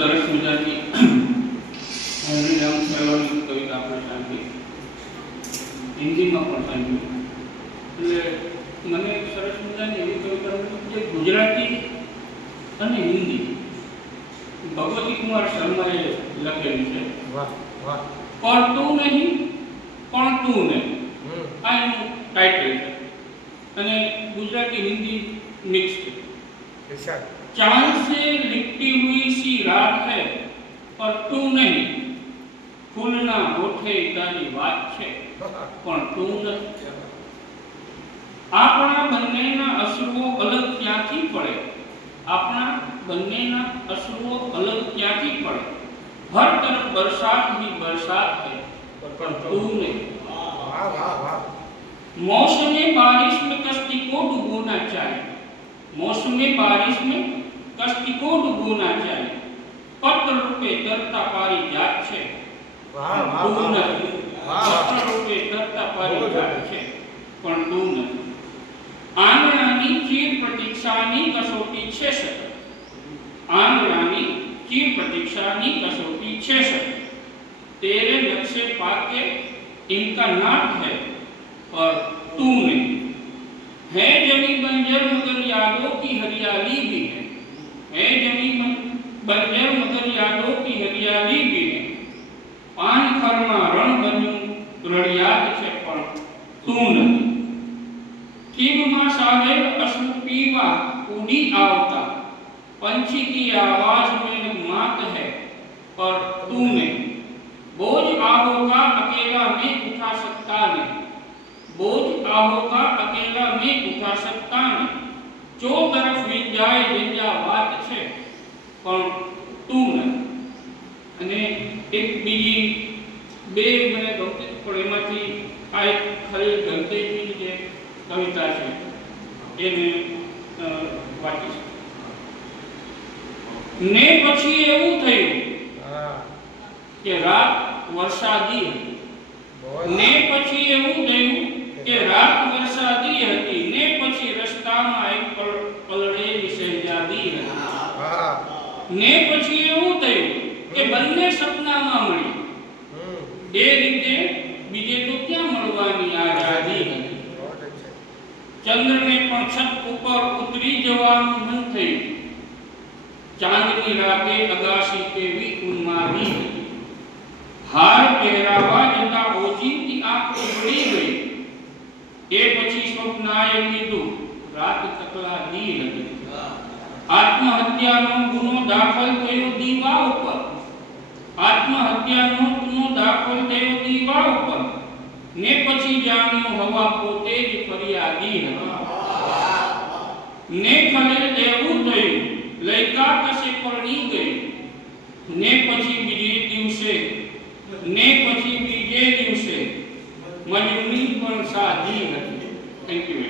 સરસ મજાની હરિરામ સેવાની કવિતા આપણે સાંભળી, હિન્દીમાં પણ સાંભળ્યું. એટલે મને સરસ મજાની એવી કવિતા જે ગુજરાતી અને હિન્દી ભગવતી કુમાર શર્માએ લખેલી છે. વાહ વાહ. પડતું નહીં પણ તું નહીં, આ એનું ટાઇટલ છે અને ગુજરાતી હિન્દી મિક્સ છે. चांद से लिपटी हुई सी रात है पर तू नहीं, फूलना होठे तारी વાત છે પણ તું નથી. આપણા બંનેના અશ્રુઓ અલગ ક્યાંથી પડે, આપણા બંનેના અશ્રુઓ અલગ ક્યાંથી પડે. હર તરફ બરસાત ही बरसात है पर तू नहीं. वाह वाह वाह. मौसम बारिश में कश्ती को डुबोना चाहिए, मौसम बारिश में कश्ती को डुबोना चाहिए. पत्र रूपे तरता पारी जात છે વાહ વાહ તું વાહ. નથી. પત્ર રૂપે तरता पारी જાત છે પણ તું નથી. આંગણાની ચીર પ્રતીક્ષાની કસોટી છે સતત, આંગણાની ચીર પ્રતીક્ષાની કસોટી છે સતત. तेरे लक्ष्य पाके इनका नाट है पर तू नहीं. है जमी बंजर मगर यादों की हरियाली भी है जमी बंजर मगर यादों की हरियाली भी है. पान खरमा रण बन्યું રળિયાત છે પણ તું નથી. ખીબમાં સાગર અશ્રુ પીવા ઉડી આવતા, पंछी की आवाज में मात है पर तू नहीं. बोझ आहों का अकेला मैं उठा सकता नहीं, बोझ आहों का अकेला मैं उठा सकता नहीं. चो तरफ विंजाए विंजा વાત છે પણ તું નથી. અને એક બીજી બે મને ગમતી પણ એમાંથી આ એક ખરી ગમતીની જે કવિતા છે એ મેં વાંચી છે. ને પછી એવું થયું કે રાત વરસાદી હતી, ને પછી એવું થયું કે રાત વરસાદી હતી, ને પછી રસ્તામાં એક પલળેલી શહેજાદી હતી. ને પછી એવું થયું કે બંને સપનામાં મળી, એ રીતે બીજે તો ક્યાં મળવાની આઝાદી હતી. ચંદ્રને પણ છત ઉપર ઉતરી જવાનું મન થયું, ચાંદની રાતે અગાસી કેવી ઉન્માદી હતી. હાર પહેરાવા જતા ઓચિંતી આંખ ઉઘડી ગઈ, એ પછી સ્વપ્નાએ કીધું રાત તકલાદી હતી. આત્મહત્યાનો ગુનો દાખલ થયો દીવા ઉપર, આત્મહત્યાનો ગુનો દાખલ થયો દીવા ઉપર. ને પછી જાણ્યો હવા પોતે જ ફરિયાદી હતી. ને ખલેલ દેવું થયું લૈકા કશે પરણી ગઈ, ને પછી બીજે દિવસે મજૂરી પણ સાધી હતી. Thank you.